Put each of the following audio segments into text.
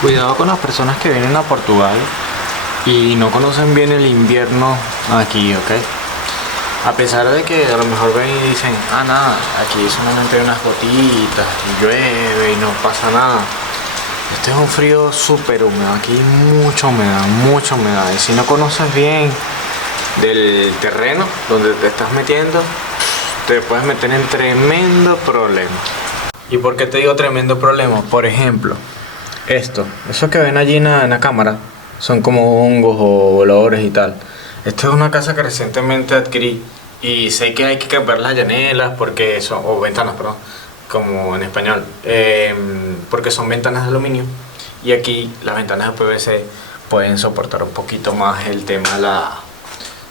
Cuidado con las personas que vienen a Portugal y no conocen bien el invierno aquí, ¿ok? A pesar de que a lo mejor ven y dicen, ah, nada, aquí solamente hay unas gotitas y llueve y no pasa nada. Este es un frío súper húmedo, aquí hay mucha humedad. Y si no conoces bien del terreno donde te estás metiendo, te puedes meter en tremendo problema. ¿Y por qué te digo tremendo problema? Por ejemplo, eso que ven allí en la cámara, son como hongos o voladores y tal. Esta es una casa que recientemente adquirí y sé que hay que cambiar las llanelas porque son, o ventanas, perdón, como en español, porque son ventanas de aluminio y aquí las ventanas de PVC pueden soportar un poquito más el tema de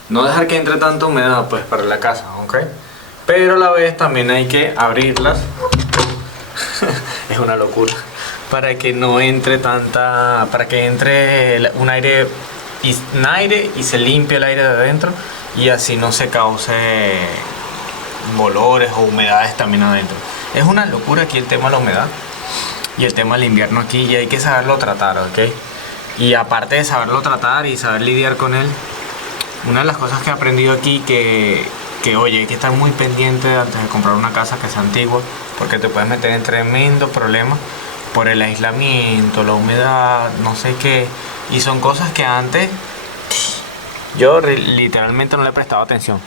no dejar que entre tanta humedad pues para la casa, ¿ok? Pero a la vez también hay que abrirlas. Es una locura. Para que no entre para que entre un aire y se limpie el aire de adentro y así no se cause olores o humedades también adentro. Es una locura aquí el tema de la humedad y el tema del invierno aquí, y hay que saberlo tratar, ¿ok? Y aparte de saberlo tratar y saber lidiar con él, una de las cosas que he aprendido aquí que oye, hay que estar muy pendiente antes de comprar una casa que sea antigua, porque te puedes meter en tremendo problema por el aislamiento, la humedad, no sé qué, y son cosas que antes yo literalmente no le he prestado atención,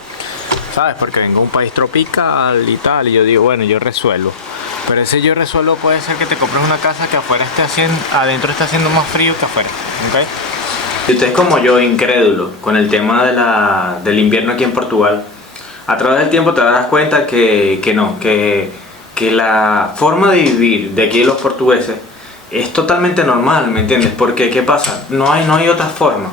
¿sabes? Porque vengo de un país tropical y tal, y yo digo, bueno, yo resuelvo. Pero ese yo resuelvo puede ser que te compres una casa que adentro esté haciendo más frío que afuera, ¿ok? Si usted es como yo, incrédulo con el tema del invierno aquí en Portugal, a través del tiempo te darás cuenta que la forma de vivir de aquí de los portugueses es totalmente normal, ¿me entiendes? Porque, ¿qué pasa? No hay otra forma.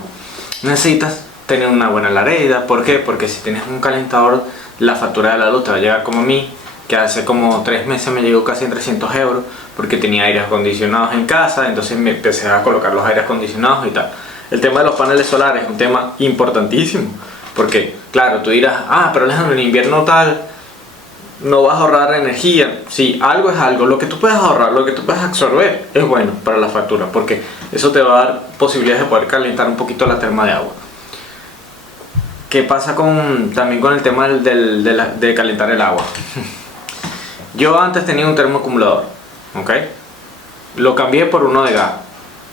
Necesitas tener una buena lareda. ¿Por qué? Porque si tienes un calentador, la factura de la luz te va a llegar como a mí, que hace como 3 meses me llegó casi en 300 euros, porque tenía aires acondicionados en casa, entonces me empecé a colocar los aires acondicionados y tal. El tema de los paneles solares es un tema importantísimo, porque, claro, tú dirás, ah, pero Alejandro, en invierno tal, no vas a ahorrar energía. Sí, algo es algo. Lo que tú puedas ahorrar, lo que tú puedas absorber es bueno para la factura, porque eso te va a dar posibilidades de poder calentar un poquito la terma de agua. ¿Qué pasa también con el tema de calentar el agua? Yo antes tenía un termoacumulador, ¿ok? Lo cambié por uno de gas.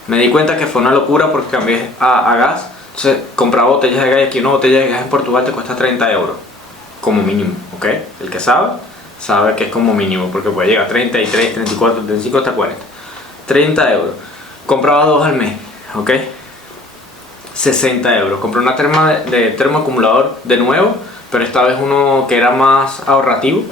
Me di cuenta que fue una locura porque cambié a gas. Entonces compraba botellas de gas, y aquí una botella de gas en Portugal te cuesta 30 euros como mínimo, ¿ok? El que sabe que es como mínimo, porque puede llegar a 33, 34, 35 hasta 40. 30 euros. Compraba 2 al mes, ¿ok? 60 euros. Compré una de termoacumulador de nuevo, pero esta vez uno que era más ahorrativo,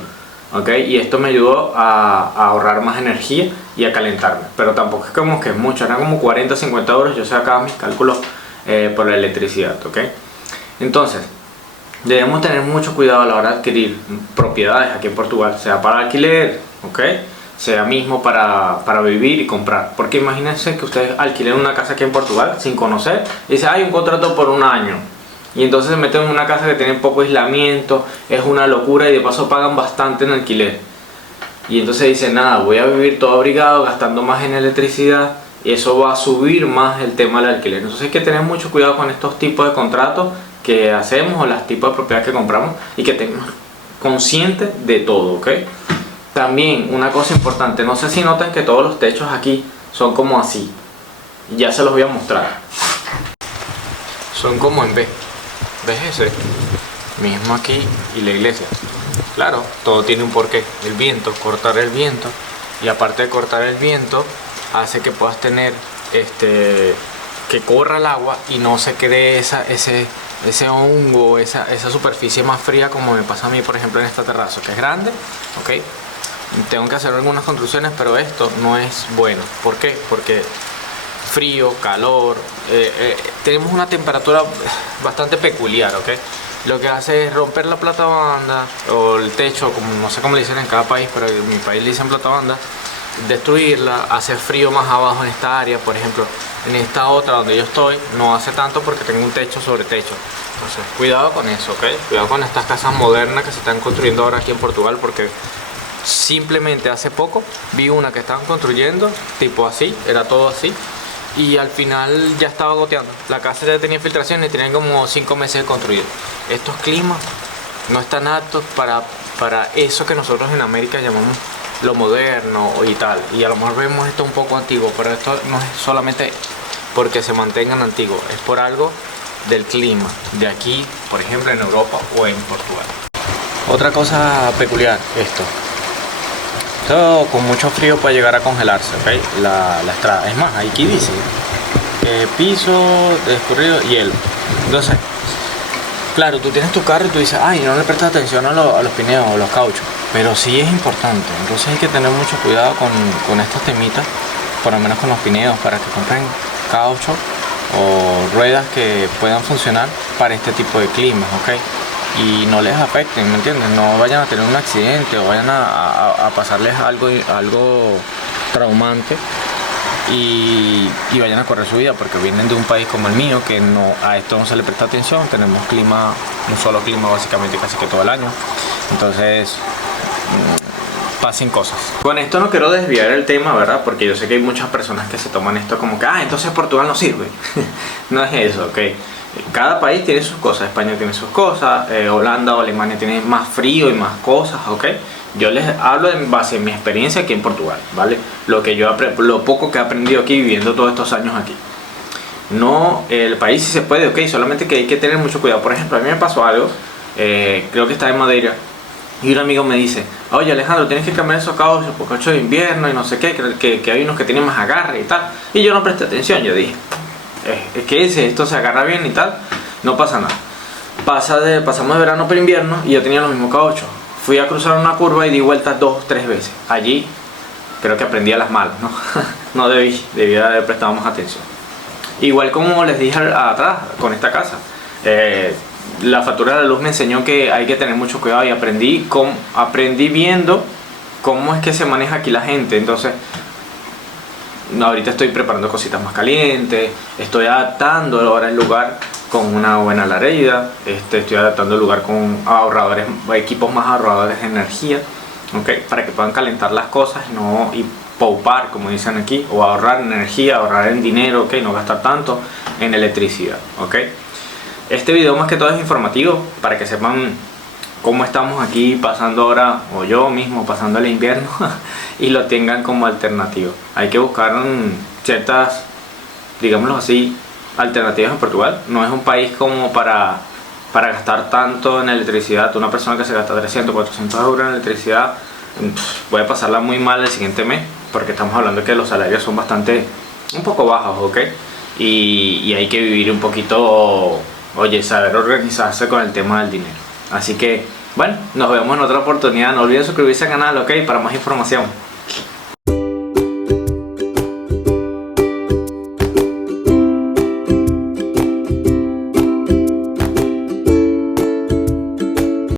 ¿ok? Y esto me ayudó a ahorrar más energía y a calentarme. Pero tampoco es como que es mucho, eran como 40, 50 euros. Yo sacaba mis cálculos por la electricidad, ¿ok? Entonces, debemos tener mucho cuidado a la hora de adquirir propiedades aquí en Portugal, sea para alquiler, ¿ok? Sea mismo para vivir y comprar. Porque imagínense que ustedes alquilen una casa aquí en Portugal sin conocer y dicen, hay un contrato por 1 año. Y entonces se meten en una casa que tiene poco aislamiento, es una locura y de paso pagan bastante en alquiler. Y entonces dicen, nada, voy a vivir todo abrigado, gastando más en electricidad, y eso va a subir más el tema del alquiler. Entonces hay que tener mucho cuidado con estos tipos de contratos que hacemos o los tipos de propiedades que compramos y que estemos conscientes de todo, ¿ok? También una cosa importante, no sé si notan que todos los techos aquí son como así, ya se los voy a mostrar, son como en B, ¿ves ese? Mismo aquí y la iglesia. Claro, todo tiene un porqué, el viento, cortar el viento, y aparte de cortar el viento hace que puedas tener que corra el agua y no se cree ese hongo, esa superficie más fría como me pasa a mí, por ejemplo, en esta terraza, que es grande, ¿ok? Tengo que hacer algunas construcciones, pero esto no es bueno. ¿Por qué? Porque frío, calor, tenemos una temperatura bastante peculiar, ¿ok? Lo que hace es romper la platabanda o el techo, como no sé cómo le dicen en cada país, pero en mi país le dicen platabanda, destruirla, hace frío más abajo en esta área. Por ejemplo, en esta otra donde yo estoy no hace tanto porque tengo un techo sobre techo. Entonces cuidado con eso, ¿ok? Cuidado con estas casas modernas que se están construyendo ahora aquí en Portugal, porque simplemente hace poco vi una que estaban construyendo tipo así, era todo así, y al final ya estaba goteando. La casa ya tenía filtraciones y tenían como 5 meses de construido. Estos climas no están aptos para eso que nosotros en América llamamos lo moderno y tal. Y a lo mejor vemos esto un poco antiguo, pero esto no es solamente porque se mantengan antiguos, es por algo del clima de aquí, por ejemplo en Europa o en Portugal. Otra cosa peculiar, esto con mucho frío puede llegar a congelarse, ¿ok? La estrada. Es más, aquí dice piso escurrido, hielo. Entonces, claro, tú tienes tu carro y tú dices, ay, no le prestas atención a los pineos o los cauchos, pero sí es importante. Entonces hay que tener mucho cuidado con estas temitas, por lo menos con los pineos, para que compren caucho o ruedas que puedan funcionar para este tipo de climas, ¿ok? Y no les afecten, ¿me entiendes? No vayan a tener un accidente o vayan a pasarles algo traumante y vayan a correr su vida, porque vienen de un país como el mío que a esto no se le presta atención. Tenemos un solo clima básicamente casi que todo el año, entonces pasen cosas. Con esto no quiero desviar el tema, ¿verdad? Porque yo sé que hay muchas personas que se toman esto como que entonces Portugal no sirve. No es eso, ¿ok? Cada país tiene sus cosas. España tiene sus cosas, Holanda o Alemania tienen más frío y más cosas, ¿ok? Yo les hablo en base a mi experiencia aquí en Portugal, ¿vale? Lo poco que he aprendido aquí viviendo todos estos años aquí. No, el país sí se puede, ¿ok? Solamente que hay que tener mucho cuidado. Por ejemplo, a mí me pasó algo, creo que estaba en Madeira, y un amigo me dice, oye Alejandro, tienes que cambiar esos cauchos por caucho de invierno y no sé qué, que hay unos que tienen más agarre y tal. Y yo no presté atención, yo dije, es que esto se agarra bien y tal, no pasa nada. Pasamos de verano para invierno y yo tenía los mismos cauchos. Fui a cruzar una curva y di vueltas 2 o 3 veces. Allí creo que aprendí a las malas, ¿no? No debía haber prestado más atención. Igual como les dije atrás con esta casa, la factura de la luz me enseñó que hay que tener mucho cuidado y aprendí viendo cómo es que se maneja aquí la gente. Entonces ahorita estoy preparando cositas más calientes, estoy adaptando ahora el lugar con una buena lareda, estoy adaptando el lugar con equipos más ahorradores de energía, ¿okay? Para que puedan calentar las cosas y poupar, como dicen aquí, o ahorrar energía, ahorrar en dinero, ¿okay? No gastar tanto en electricidad, ¿okay? Este video más que todo es informativo para que sepan cómo estamos aquí pasando ahora, o yo mismo pasando el invierno, y lo tengan como alternativo. Hay que buscar ciertas, digámoslo así, alternativas en Portugal. No es un país como para gastar tanto en electricidad. Una persona que se gasta 300, 400 euros en electricidad puede pasarla muy mal el siguiente mes, porque estamos hablando de que los salarios son un poco bajos, ¿ok? Y hay que vivir un poquito, saber organizarse con el tema del dinero. Así que, bueno, nos vemos en otra oportunidad. No olviden suscribirse al canal, ¿ok? Para más información.